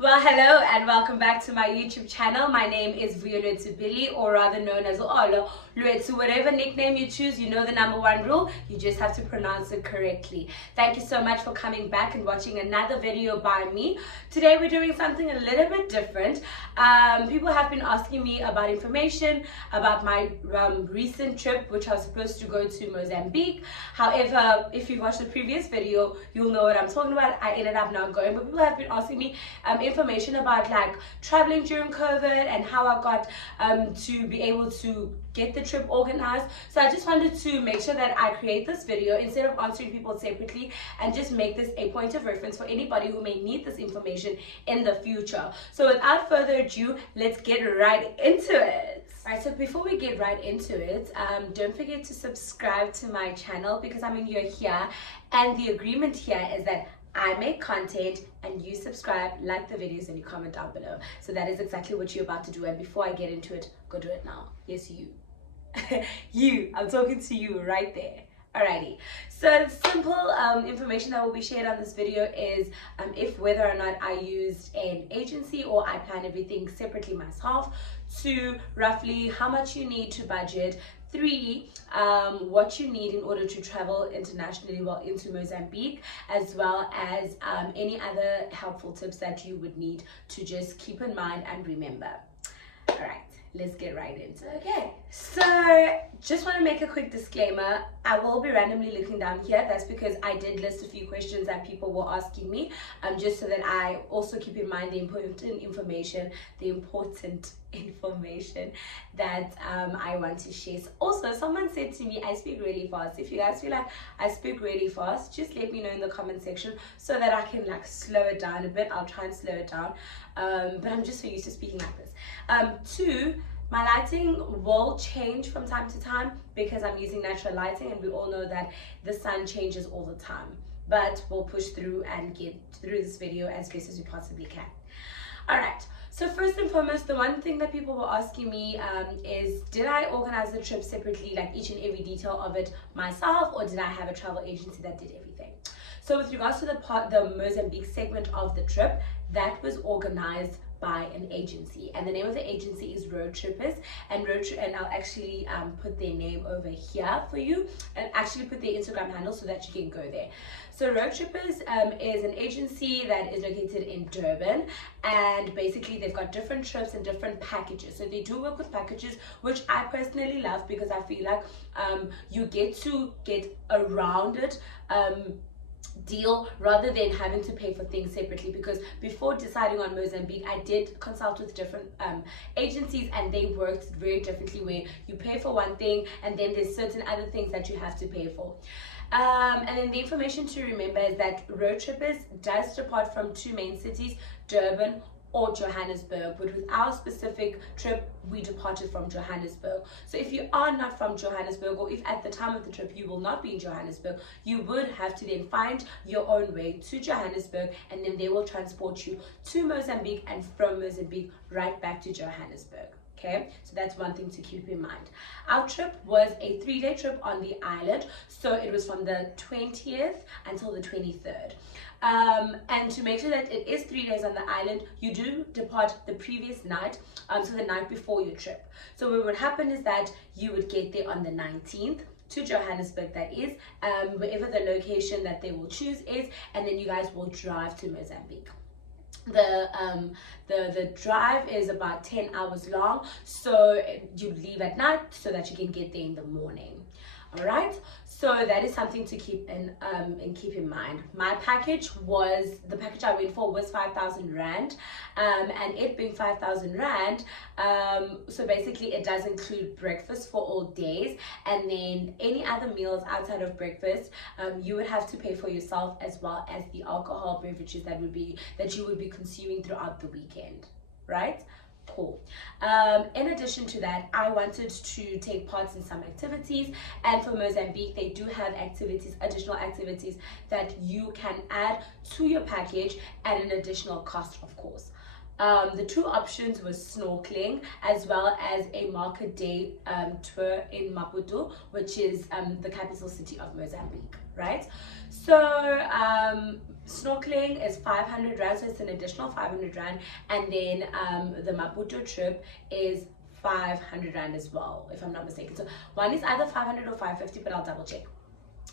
Well, hello and welcome back to my YouTube channel. My name is Billy, or rather known as Olo Lwetsu. Whatever nickname you choose, you know the number one rule, you just have to pronounce it correctly. Thank you so much for coming back and watching another video by me. Today we're doing something a little bit different. People have been asking me about information about my recent trip, which I was supposed to go to Mozambique. However, if you watched the previous video, you'll know what I'm talking about. I ended up not going, but people have been asking me information about like traveling during COVID and how I got to be able to get the trip organized. So I just wanted to make sure that I create this video instead of answering people separately, and just make this a point of reference for anybody who may need this information in the future. So without further ado, let's get right into it. Alright, so before we get right into it, don't forget to subscribe to my channel, because I mean, you're here and the agreement here is that I make content and you subscribe, like the videos, and you comment down below. So that is exactly what you're about to do. And before I get into it, go do it now. Yes, you. You. I'm talking to you right there. Alrighty. So the simple information that will be shared on this video is if whether or not I used an agency or I plan everything separately myself. 2, roughly how much you need to budget. 3, what you need in order to travel internationally, well, into Mozambique, as well as any other helpful tips that you would need to just keep in mind and remember. All right, let's get right into it. Okay, so just want to make a quick disclaimer. I will be randomly looking down here. That's because I did list a few questions that people were asking me, just so that I also keep in mind the important information that I want to share. Also, someone said to me I speak really fast. If you guys feel like I speak really fast, just let me know in the comment section so that I can like slow it down a bit. I'll try and slow it down, but I'm just so used to speaking like this. 2, my lighting will change from time to time because I'm using natural lighting, and we all know that the sun changes all the time, but we'll push through and get through this video as best as we possibly can. All right, so first and foremost, the one thing that people were asking me is, did I organize the trip separately, like each and every detail of it myself, or did I have a travel agency that did everything? So with regards to the Mozambique segment of the trip, that was organized by an agency, and the name of the agency is Road Trippers, and I'll actually put their name over here for you, and actually put their Instagram handle so that you can go there. So Road Trippers is an agency that is located in Durban, and basically they've got different trips and different packages. So they do work with packages, which I personally love, because I feel like you get to get around it deal rather than having to pay for things separately. Because before deciding on Mozambique, I did consult with different agencies, and they worked very differently, where you pay for one thing and then there's certain other things that you have to pay for. And then the information to remember is that Road Trippers does depart from 2 main cities, Durban or Johannesburg, but with our specific trip we departed from Johannesburg. So if you are not from Johannesburg, or if at the time of the trip you will not be in Johannesburg, you would have to then find your own way to Johannesburg, and then they will transport you to Mozambique, and from Mozambique right back to Johannesburg. Okay, so that's one thing to keep in mind. Our trip was a 3-day trip on the island, so it was from the 20th until the 23rd. And to make sure that it is 3 days on the island, you do depart the previous night, so the night before your trip. So what would happen is that you would get there on the 19th to Johannesburg, that is, wherever the location that they will choose is, and then you guys will drive to Mozambique. The drive is about 10 hours long, so you leave at night so that you can get there in the morning. All right, so that is something to keep in mind. My package the package I went for was 5,000 rand, and it being 5,000 rand, so basically it does include breakfast for all days, and then any other meals outside of breakfast you would have to pay for yourself, as well as the alcohol beverages that you would be consuming throughout the weekend, right? Cool. In addition to that, I wanted to take part in some activities, and for Mozambique they do have activities, additional activities that you can add to your package at an additional cost, of course. The two options were snorkeling as well as a market day tour in Maputo, which is the capital city of Mozambique, right? So snorkeling is 500 rand, so it's an additional 500 rand, and then the Maputo trip is 500 rand as well, if I'm not mistaken. So one is either 500 or 550, but I'll double check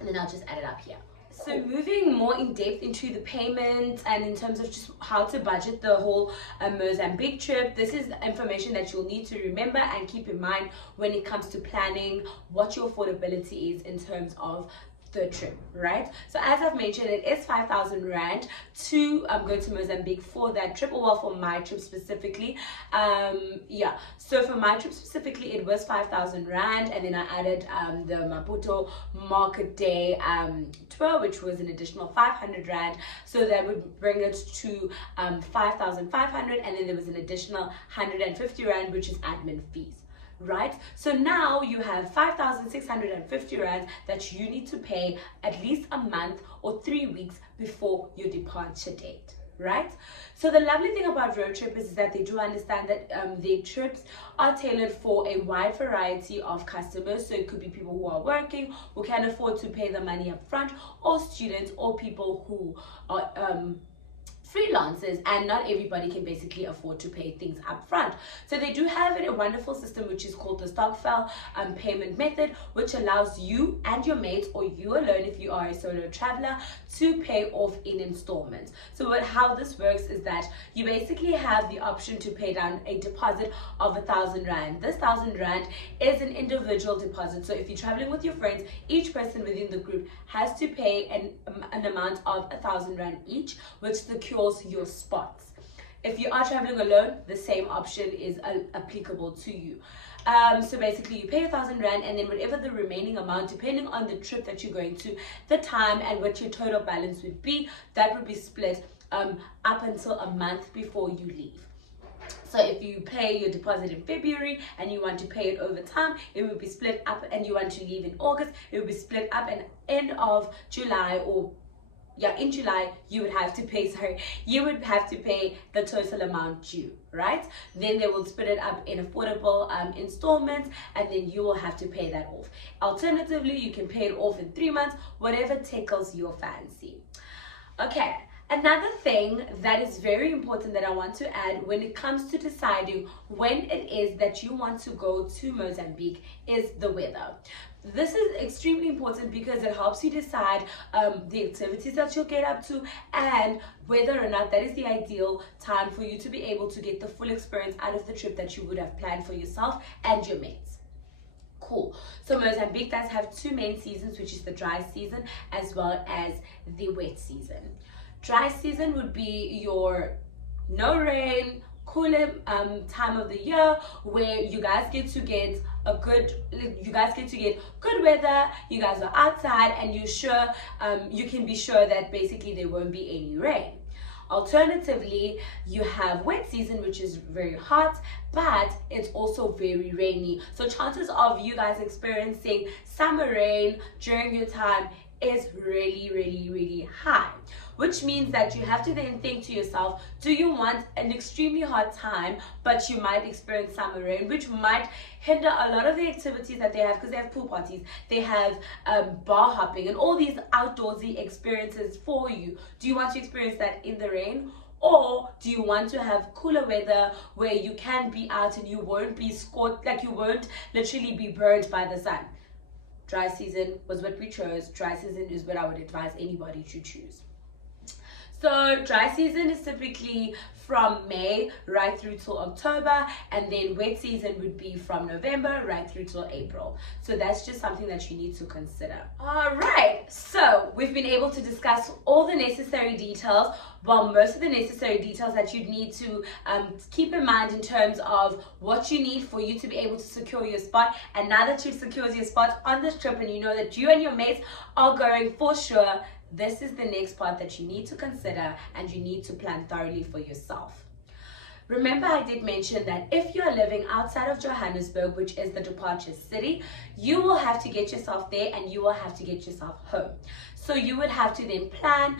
and then I'll just add it up here. So moving more in depth into the payment and in terms of just how to budget the whole Mozambique trip, this is information that you'll need to remember and keep in mind when it comes to planning what your affordability is in terms of the trip, right? So as I've mentioned, it is 5,000 rand to go to Mozambique for that trip, or well, for my trip specifically. Yeah, so for my trip specifically it was 5,000 rand, and then I added the Maputo market day tour, which was an additional 500 rand, so that would bring it to 5,500, and then there was an additional 150 rand, which is admin fees. Right, so now you have 5,650 rand that you need to pay at least a month or 3 weeks before your departure date, right? So the lovely thing about road trippers is that they do understand that their trips are tailored for a wide variety of customers. So it could be people who are working, who can afford to pay the money up front, or students, or people who are freelancers, and not everybody can basically afford to pay things up front. So they do have a wonderful system which is called the Stockfell payment method, which allows you and your mates, or you alone if you are a solo traveler, to pay off in installments. So how this works is that you basically have the option to pay down a deposit of 1,000 rand. This 1,000 rand is an individual deposit. So if you're traveling with your friends, each person within the group has to pay an amount of 1,000 rand each, which secures your spots. If you are traveling alone, the same option is applicable to you. So basically you pay 1,000 rand, and then whatever the remaining amount, depending on the trip that you're going to, the time, and what your total balance would be, that would be split up until a month before you leave. So if you pay your deposit in February and you want to pay it over time, it will be split up, and you want to leave in August, it will be split up, and end of July, or in July, you would have to pay, the total amount due, right? Then they will split it up in affordable installments, and then you will have to pay that off. Alternatively, you can pay it off in 3 months, whatever tickles your fancy. Okay. Another thing that is very important that I want to add when it comes to deciding when it is that you want to go to Mozambique is the weather. This is extremely important because it helps you decide the activities that you'll get up to, and whether or not that is the ideal time for you to be able to get the full experience out of the trip that you would have planned for yourself and your mates. Cool. So Mozambique does have two main seasons, which is the dry season as well as the wet season. Dry season would be your no rain, cooler time of the year, where you guys get to get good weather. You guys are outside, and you can be sure that basically there won't be any rain. Alternatively, you have wet season, which is very hot, but it's also very rainy. So chances of you guys experiencing summer rain during your time is really, really, really high. Which means that you have to then think to yourself, do you want an extremely hot time, but you might experience summer rain, which might hinder a lot of the activities that they have, because they have pool parties, they have bar hopping, and all these outdoorsy experiences for you. Do you want to experience that in the rain? Or do you want to have cooler weather where you can be out and you won't be scorched, like you won't literally be burned by the sun? Dry season was what we chose. Dry season is what I would advise anybody to choose. So dry season is typically from May right through till October, and then wet season would be from November right through till April. So that's just something that you need to consider. All right, so we've been able to discuss all the necessary details, well, most of the necessary details that you'd need to keep in mind in terms of what you need for you to be able to secure your spot. And now that you've secured your spot on this trip, and you know that you and your mates are going for sure, this is the next part that you need to consider, and you need to plan thoroughly for yourself. Remember, I did mention that if you're living outside of Johannesburg, which is the departure city, you will have to get yourself there and you will have to get yourself home. So you would have to then plan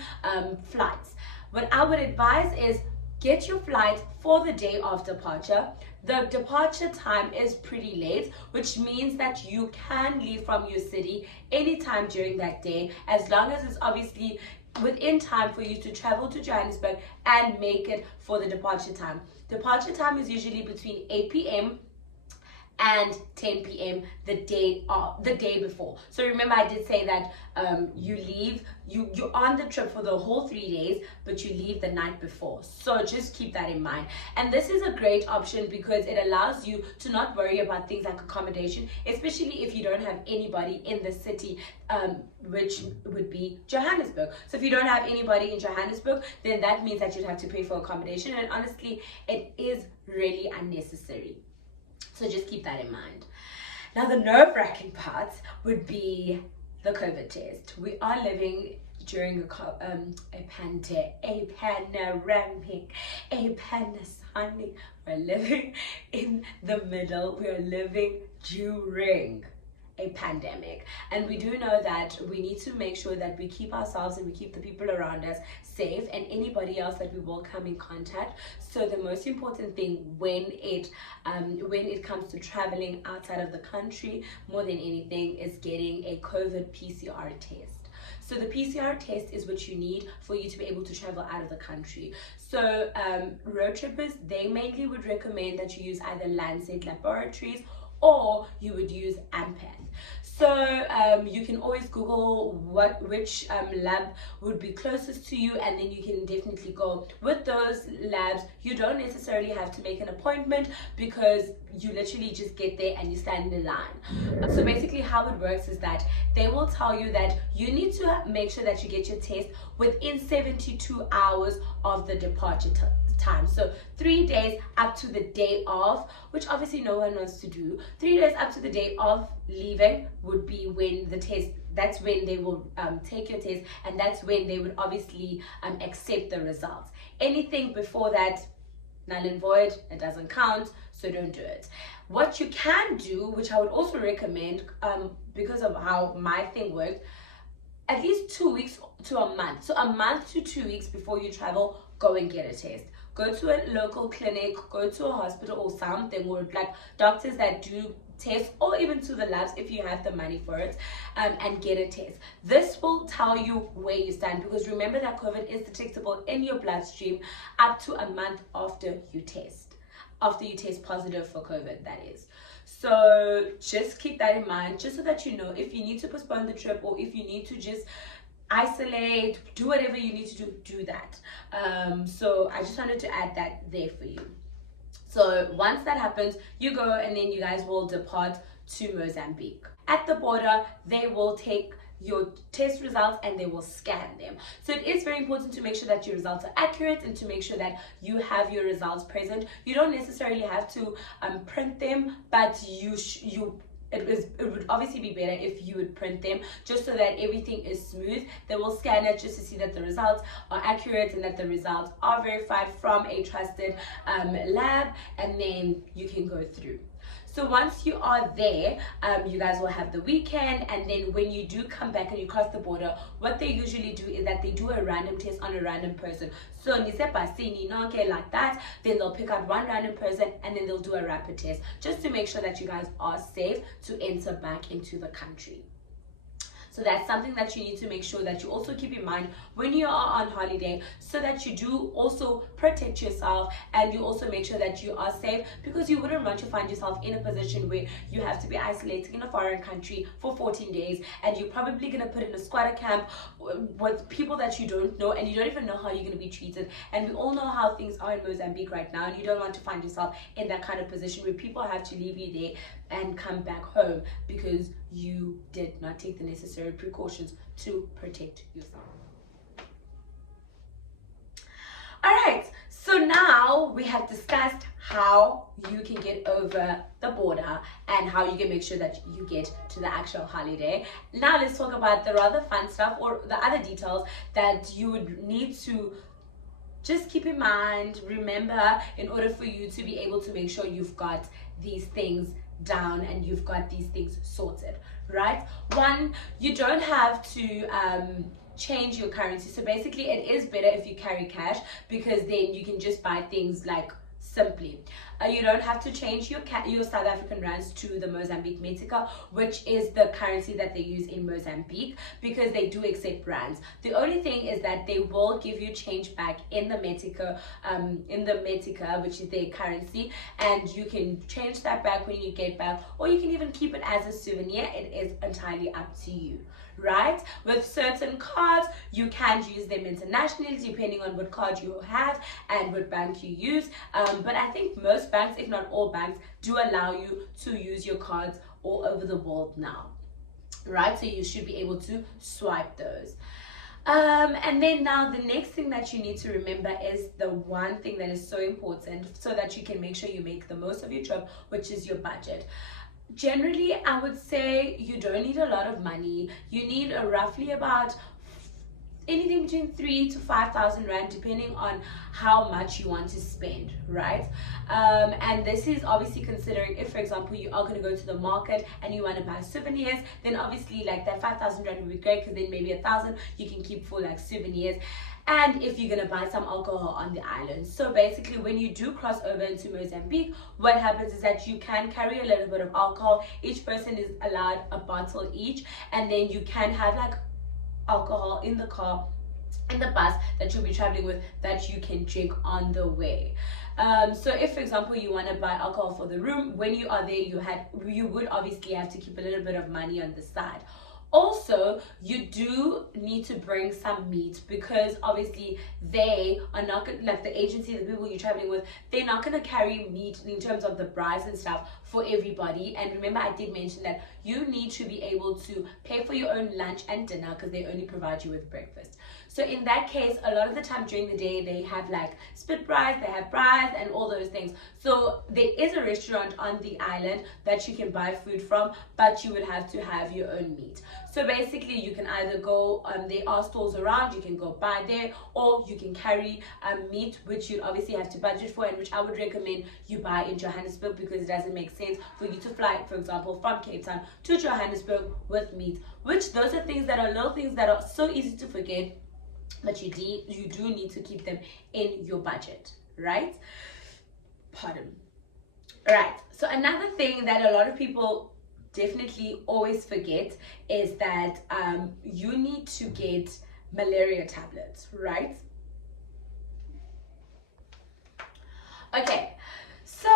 flights. What I would advise is get your flight for the day of departure. The departure time is pretty late, which means that you can leave from your city anytime during that day, as long as it's obviously within time for you to travel to Johannesburg and make it for the departure time. Departure time is usually between 8 p.m. and 10 p.m. the day before. So remember, I did say that you're on the trip for the whole 3 days, but you leave the night before. So just keep that in mind. And this is a great option because it allows you to not worry about things like accommodation, especially if you don't have anybody in the city, which would be Johannesburg. So if you don't have anybody in Johannesburg, then that means that you'd have to pay for accommodation, and honestly, it is really unnecessary. So just keep that in mind. Now, the nerve-wracking part would be the COVID test. We are living during a pandemic. We're living in the middle. We are living during a pandemic, and we do know that we need to make sure that we keep ourselves and we keep the people around us safe, and anybody else that we will come in contact. So the most important thing when it comes to traveling outside of the country, more than anything, is getting a COVID PCR test. So the PCR test is what you need for you to be able to travel out of the country. So road trippers, they mainly would recommend that you use either Lancet Laboratories or you would use Ampath. So you can always Google which lab would be closest to you, and then you can definitely go with those labs. You don't necessarily have to make an appointment because you literally just get there and you stand in line. So basically how it works is that they will tell you that you need to make sure that you get your test within 72 hours of the departure time. So 3 days up to the day of, which obviously no one wants to do. 3 days up to the day of leaving would be when the test, that's when they will take your test, and that's when they would obviously accept the results. Anything before that, null and void, it doesn't count, so don't do it. What you can do, which I would also recommend because of how my thing worked, at least 2 weeks to a month. So a month to 2 weeks before you travel, go and get a test. Go to a local clinic, go to a hospital or something, or like doctors that do tests, or even to the labs if you have the money for it, and get a test. This will tell you where you stand, because remember that COVID is detectable in your bloodstream up to a month after you test positive for COVID, that is. So just keep that in mind, just so that you know if you need to postpone the trip, or if you need to just isolate, do whatever you need to do that. So I just wanted to add that there for you. So once that happens, you go and then you guys will depart to Mozambique. At the border, they will take your test results and they will scan them. So it is very important to make sure that your results are accurate and to make sure that you have your results present. You don't necessarily have to print them, but it would obviously be better if you would print them, just so that everything is smooth. They will scan it just to see that the results are accurate and that the results are verified from a trusted lab, and then you can go through. So once you are there, you guys will have the weekend, and then when you do come back and you cross the border, what they usually do is that they do a random test on a random person. So like that, then they'll pick out one random person and then they'll do a rapid test, just to make sure that you guys are safe to enter back into the country. So that's something that you need to make sure that you also keep in mind when you are on holiday, so that you do also protect yourself and you also make sure that you are safe, because you wouldn't want to find yourself in a position where you have to be isolating in a foreign country for 14 days and you're probably going to put in a squatter camp with people that you don't know, and you don't even know how you're going to be treated. And we all know how things are in Mozambique right now, and you don't want to find yourself in that kind of position where people have to leave you there and come back home because you did not take the necessary precautions to protect yourself. Alright, so now we have discussed how you can get over the border and how you can make sure that you get to the actual holiday. Now let's talk about the rather fun stuff, or the other details that you would need to just keep in mind, remember, in order for you to be able to make sure you've got these things down and you've got these things sorted, right? One, you don't have to change your currency. So basically it is better if you carry cash, because then you can just buy things like simply. You don't have to change your South African rands to the Mozambique metica, which is the currency that they use in Mozambique, because they do accept rands. The only thing is that they will give you change back in the metica, which is their currency, and you can change that back when you get back, or you can even keep it as a souvenir. It is entirely up to you, right? With certain cards, you can use them internationally depending on what card you have and what bank you use, but I think most banks, if not all banks, do allow you to use your cards all over the world now, right? So you should be able to swipe those. And then now the next thing that you need to remember is the one thing that is so important, so that you can make sure you make the most of your trip, which is your budget. Generally, I would say you don't need a lot of money. You need roughly about anything between 3,000 to 5,000 rand, depending on how much you want to spend, right? And this is obviously considering if, for example, you are going to go to the market and you want to buy souvenirs, then obviously like that 5,000 rand would be great, because then maybe 1,000 you can keep for like souvenirs. And if you're going to buy some alcohol on the island. So basically when you do cross over into Mozambique, what happens is that you can carry a little bit of alcohol. Each person is allowed a bottle each, and then you can have like alcohol in the car, in the bus that you'll be traveling with, that you can drink on the way. So if, for example, you want to buy alcohol for the room, when you are there, you would obviously have to keep a little bit of money on the side. Also, you do need to bring some meat, because obviously they are not gonna, like the agency, the people you're traveling with, they're not going to carry meat in terms of the brides and stuff for everybody. And remember, I did mention that you need to be able to pay for your own lunch and dinner, because they only provide you with breakfast. So in that case, a lot of the time during the day, they have like spit brides, they have brides and all those things. So there is a restaurant on the island that you can buy food from, but you would have to have your own meat. So basically you can either go, there are stores around, you can go buy there, or you can carry meat, which you obviously have to budget for, and which I would recommend you buy in Johannesburg, because it doesn't make sense for you to fly, for example, from Cape Town to Johannesburg with meat, which those are things that are little things that are so easy to forget, but you do need to keep them in your budget, right? Pardon. Right, so another thing that a lot of people definitely always forget is that you need to get malaria tablets, right? Okay, so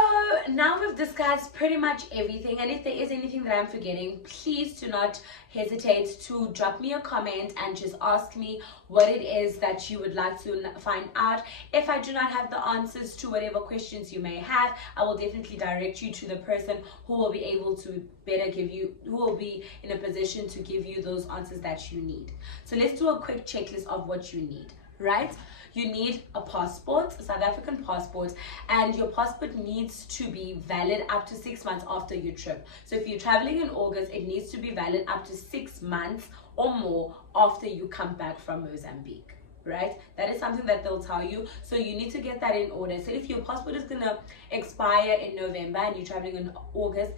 now we've discussed pretty much everything, and if there is anything that I'm forgetting, please do not hesitate to drop me a comment and just ask me what it is that you would like to find out. If I do not have the answers to whatever questions you may have, I will definitely direct you to the person who will be able to who will be in a position to give you those answers that you need. So let's do a quick checklist of what you need, right? You need a passport, a South African passport, and your passport needs to be valid up to 6 months after your trip. So if you're traveling in August, it needs to be valid up to 6 months or more after you come back from Mozambique, right? That is something that they'll tell you. So you need to get that in order. So if your passport is going to expire in November and you're traveling in August,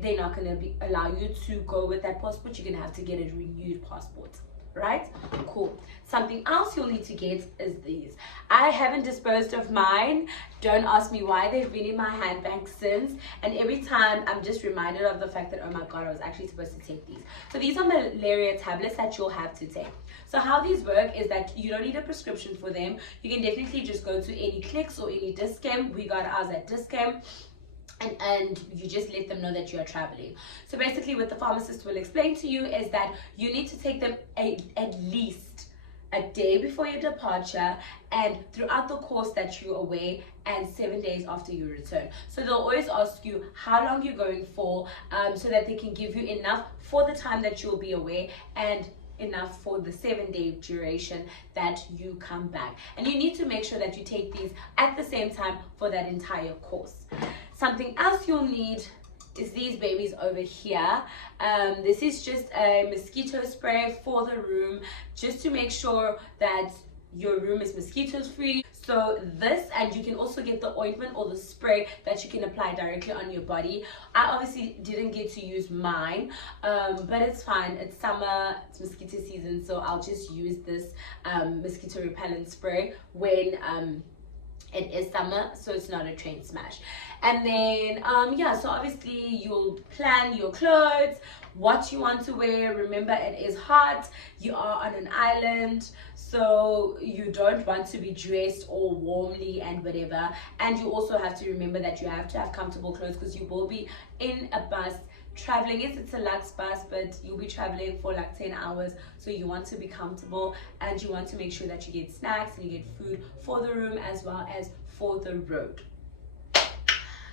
they're not going to allow you to go with that passport. You're going to have to get a renewed passport. Right? Cool. Something else you'll need to get is these. I haven't disposed of mine. Don't ask me why. They've been in my handbag since, and every time I'm just reminded of the fact that, oh my god, I was actually supposed to take these. So these are malaria tablets that you'll have to take. So how these work is that you don't need a prescription for them. You can definitely just go to any Clicks or any Discam. We got ours at Discam. And you just let them know that you are traveling. So basically what the pharmacist will explain to you is that you need to take them at least a day before your departure, and throughout the course that you're away, and 7 days after you return. So they'll always ask you how long you're going for, so that they can give you enough for the time that you'll be away, and enough for the 7-day duration that you come back. And you need to make sure that you take these at the same time for that entire course. Something else you'll need is these babies over here. This is just a mosquito spray for the room, just to make sure that your room is mosquitoes free. So this, and you can also get the ointment or the spray that you can apply directly on your body. I obviously didn't get to use mine, but it's fine. It's summer, it's mosquito season, so I'll just use this mosquito repellent spray when it is summer, so it's not a train smash. And then yeah, so obviously you'll plan your clothes, what you want to wear. Remember, it is hot, you are on an island, so you don't want to be dressed all warmly and whatever. And you also have to remember that you have to have comfortable clothes, because you will be in a bus traveling. Yes, it's a Lux bus, but you'll be traveling for like 10 hours, so you want to be comfortable, and you want to make sure that you get snacks and you get food for the room as well as for the road.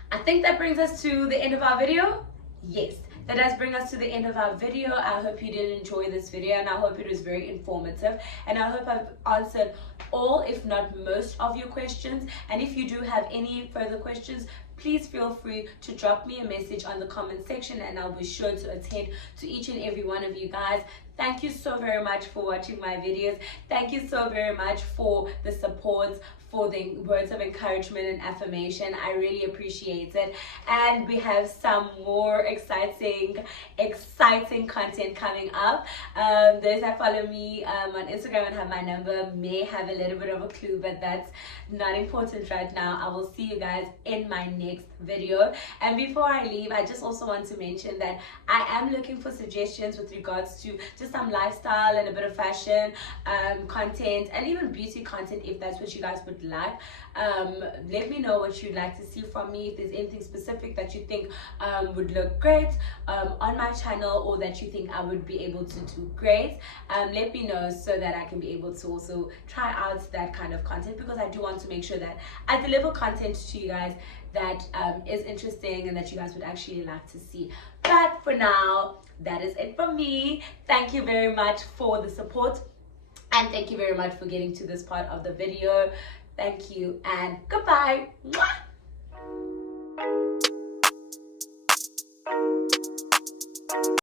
I think that brings us to the end of our video. Yes, that does bring us to the end of our video. I hope you did enjoy this video, and I hope it was very informative, and I hope I've answered all, if not most, of your questions. And if you do have any further questions, please feel free to drop me a message on the comment section, and I'll be sure to attend to each and every one of you guys. Thank you so very much for watching my videos. Thank you so very much for the support, for the words of encouragement and affirmation. I really appreciate it. And we have some more exciting content coming up. Those that follow me on Instagram and have my number may have a little bit of a clue, but that's not important right now. I will see you guys in my next video. And before I leave, I just also want to mention that I am looking for suggestions with regards to just some lifestyle and a bit of fashion content, and even beauty content, if that's what you guys would like. Let me know what you'd like to see from me. If there's anything specific that you think would look great on my channel, or that you think I would be able to do great, let me know, so that I can be able to also try out that kind of content, because I do want to make sure that I deliver content to you guys that is interesting and that you guys would actually like to see. But for now, that is it from me. Thank you very much for the support, and thank you very much for getting to this part of the video. Thank you, and goodbye. Mwah!